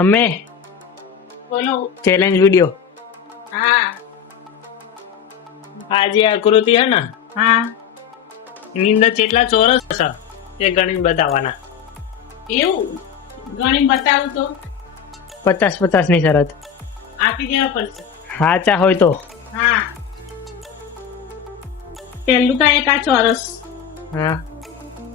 અમે બોલો. Challenge video હા આ જે આકૃતિ હે ને હા એની અંદર કેટલા ચોરસ હશે એ ગણીને બતાવવાના. એવું ગણી બતાવું તો 50-50 ની શરત. આપી દેવા પડશે. સાચા હોય તો. હા પહેલું તો એક આ ચોરસ, હા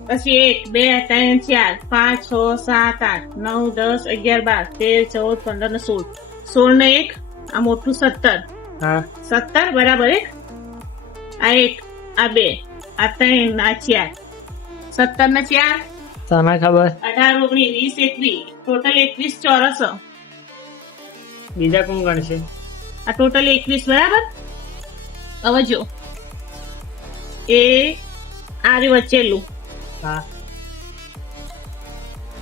પછી 1 2 3 4 5 6 7 8 9 10 11 12 13 14 15 ને 16. 16 ને 1 આ મોટું 17. હા 17 બરાબર. આ 1 આ 2 આ 3 આ 4. 17 ને 4 તને ખબર 18 19 20 21 ટોટલ 21 ચોરસ. બીજા કોણ ગણશે? આ ટોટલ 21 બરાબર. હવે જો એ આ રે વચ્ચેલું હા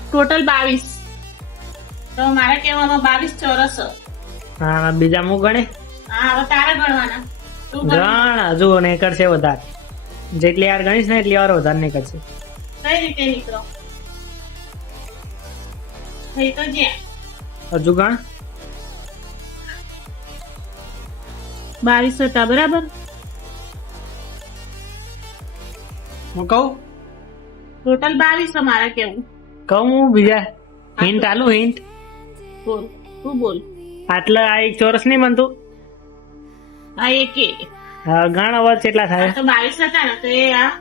ટોટલ 22. તો મારા કહેવામાં 22 ચોરસ. હા બીજા હું ગણે હા હવે તારે ગણવાના. તું ગણ. ગણ હજુ નહીં કરશે વધારે. જેટલી વાર ગણીશ ને એટલી વાર વધારે નહીં કરશે. કઈ રીતે નીકળો થઈ તો જ્યાં હજુ ગણ 22 હતા બરાબર. હું કહું ટોટલ 22 મારા કેવું. કહું હું બીજા હિન્ટ આલું હિન્ટ. બોલ તું બોલ. આટલા આ એક ચોરસ નહીં બનતું. આ એક હા ગણ હવે કેટલા આ થાય? તો 22 હતા ને તો એ આ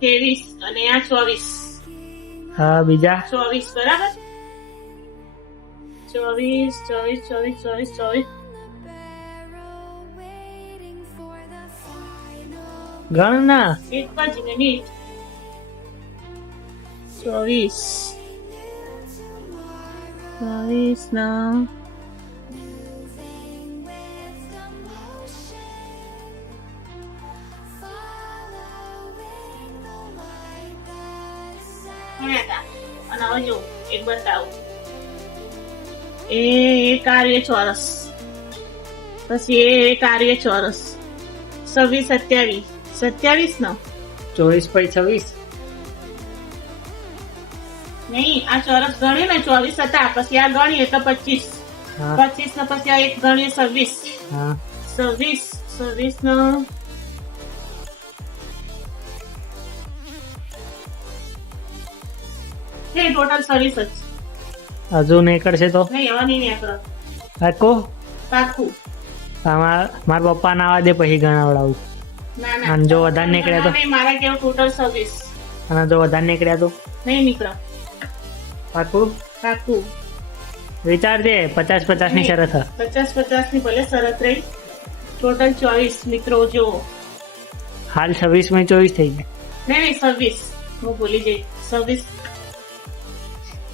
23 અને આ 24. હા બીજા 24 બરાબર. 24 ગણ ના એક જ મિનિટ. 24 ના અને હવે જો એક બતાવું. એ કાર્ય ચોરસ, પછી એ કાર્ય ચોરસ 26 27 નો 24/26. નહીં આ ચોરસ ગણીએ ને 24 હતા, પછી આ ગણીએ તો 25. હા 25 ને પછી આ એક ગણીએ 26. હા 26 નો ટોટલ 26 જ. હજુ નહીં કરશે તો નહીં હવે નહીં નીકળો કાકો પાકું. મારા પપ્પા ના આવા દે પછી ગણાવડાવું. ના ના અને જો વધારે નીકળ્યા તો? નહીં, મારા કેવું ટોટલ 26 અને જો વધારે નીકળ્યા તો નહીં નીકળો પાકું પાકું. વિચારજે 50-50 ની શરત હે. 50 ની ભલે શરત રહી. ટોટલ 24 મિત્રો જો. હાલ 26/24 થઈ ગયા. નહીં 26 હું ભૂલી જઈ. 26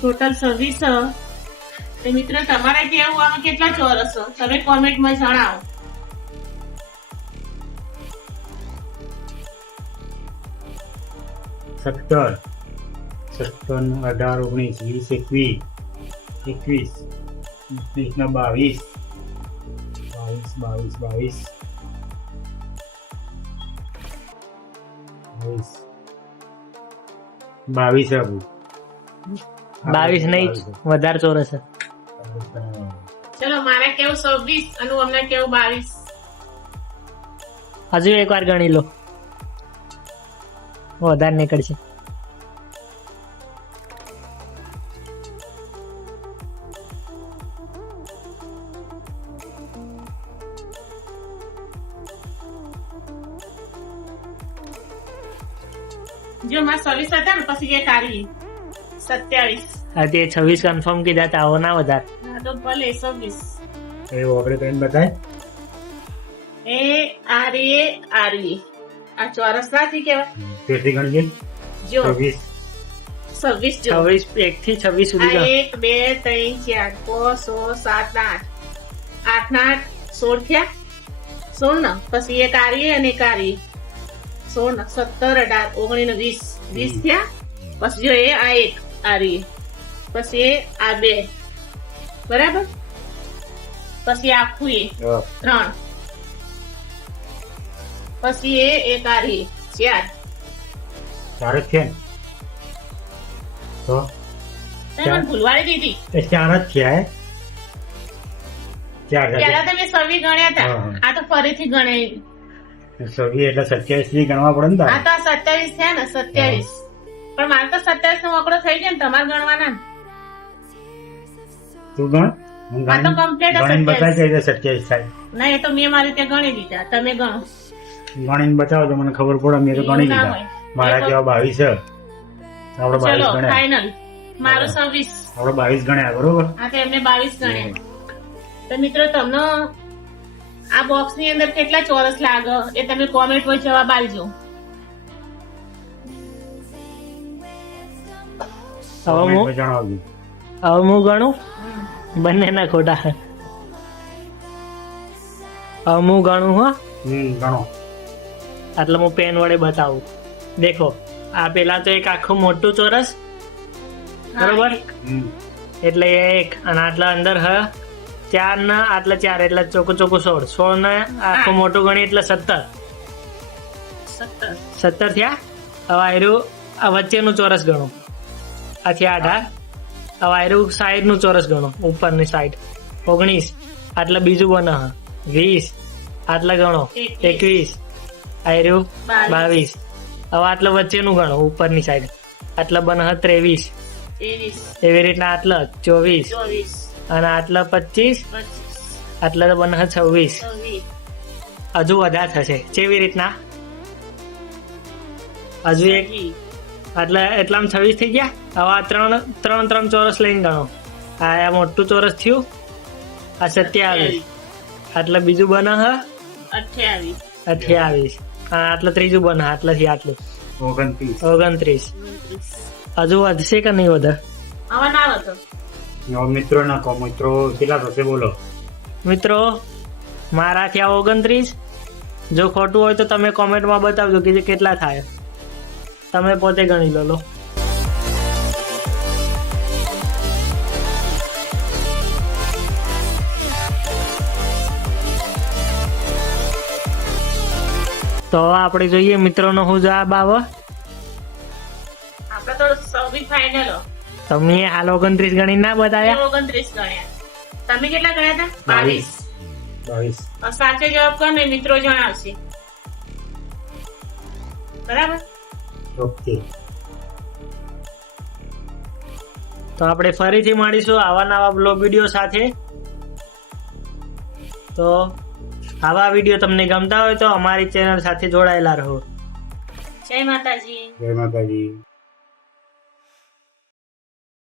ટોટલ 26. તો મિત્રો તમારે કેવું આમાં કેટલા ચોરસ તમે કોમેન્ટમાં જણાવો. સત્તર 18 19 20 21 21 ના 22 22 22 નહીં વધારે ચોરસ હે. ચલો મારે કેવું 26 અને અમને કેવું 22. હજુ એક વાર ગણી લો વધારે નીકળશે. જો માં 26 હતા ને પછી એક આવી 27. હા તે 26 કન્ફર્મ કીધા તા આવો ના વધારે. હા તો ભલે 26. એવું આપણે કરીને બતાય. એ આરી આ ચોરસ નથી કેવાય. તેથી ગણજે જો 26 26 જો 26 1 થી 26 સુધી આ ગણ. 1 2 3 4 5 6 7 8 8 ના 16 થયા. 16 ને પછી એક આરી અને એક આરી 16 17 18 19 20 થયા. પછી જો એ આ એક આરી, પછી એ આ 2 બરાબર, પછી આખું એ 3, પછી એ એક આરી 4. 4 જ છે ને? તો તે મને ભૂલવાડી દીધી. એ 4 જ થયા હે. 4 પેલા તો મેં 26 ગણ્યા હતા. હા. આ તો ફરીથી ગણાય. 26 એટલે 27 થી ગણવા પડે ને આ તારે. તો આ 27 થયા ને 27. પણ મારે તો 27 નો આંકડો થઈ જાય ને તમારે ગણવાના ને. તું ગણ હું આ તો complete આ ગણીને 27. બતાય છે 27 થાય. ના એ તો મેં મારી રીતે ગણી લીધા. તમે ગણો. ગણીને બતાવો તો મને ખબર પડે. મેં તો ગણી એવું ના લીધા. હોય. મારા એ જેવા 22 છે. આપણે 22 ચલો ગણ્યા. ફાઇનલ. મારું 26. આપણે 22 ગણ્યા બરોબર. આ તો એમને 22 ગણ્યા. તો મિત્રો તમને આ બોક્સ ની અંદર કેટલા ચોરસ લાગે એ તમે કોમેન્ટ માં જવાબ આપજો. હવે હું કોમેન્ટમાં જણાવજો. હવે હું ગણું બંનેના ખોટા. હવે હું ગણું હો. ગણો. એટલે હું પેન વડે બતાવું. દેખો આ પેલા તો એક આખું મોટું ચોરસ બરોબર. હમ. એટલે એ એક અને આટલા અંદર હ 4 ના આટલા 4 એટલે ચોખ્ખું 16 ને આખું મોટું ગણી એટલે 17 17 થયા. હવે આયરું આ વચ્ચેનું ચોરસ ગણો. આ થયા 18. હવે આયરું સાઈડ નું ચોરસ ગણો ઉપરની સાઈડ 19. આટલે બીજું બને હ 20. આટલે ગણો 21. આયરું 22. હવે આટલે વચ્ચેનું ગણો ઉપરની સાઈડ આટલે બને હ 23. 23, એવી રીતના આટલે 24 24, અને આટલા 25. 25, આટલા તો બને 26. 26, હજુ વધારે થશે કેવી રીતના હજુ એક એટલે એટલામાં 26 થઈ ગયા. હવે આ ત્રણ ચોરસ લઈને ગણો. આ મોટું ચોરસ થયું આ 27. આટલે બીજું બને હ 28, 28. અને આટલે ત્રીજું બને આટલેથી આટલું 29. 29. 29. હજુ વધશે કે નહીં વધે હવે ના હતો. હવે મિત્રો નાખો. મિત્રો કેટલા થશે બોલો. મિત્રો મારા થયા 29. જો ખોટું હોય તો તમે કોમેન્ટમાં બતાવજો કે જે કેટલા થાય. તમે પોતે ગણી લો. તો હવે આપણે જોઈએ મિત્રોનો શું જવાબ આવે. આપડે તો 26 ફાઇનલ. તમે હાલ 29 ગણી ના બતાવ્યા. 29 ગણ્યા. તમે કેટલા ગણ્યા હતા? 22. 22. સાચો જવાબ કોને મિત્રો જણાવશે. બરાબર. ઓકે. તો આપણે ફરીથી મળીશું આવા નવા બ્લોગ વિડીયો સાથે. તો આવા વિડીયો તમને ગમતા હોય તો અમારી ચેનલ સાથે જોડાયેલા રહો. જય માતાજી. જય માતાજી.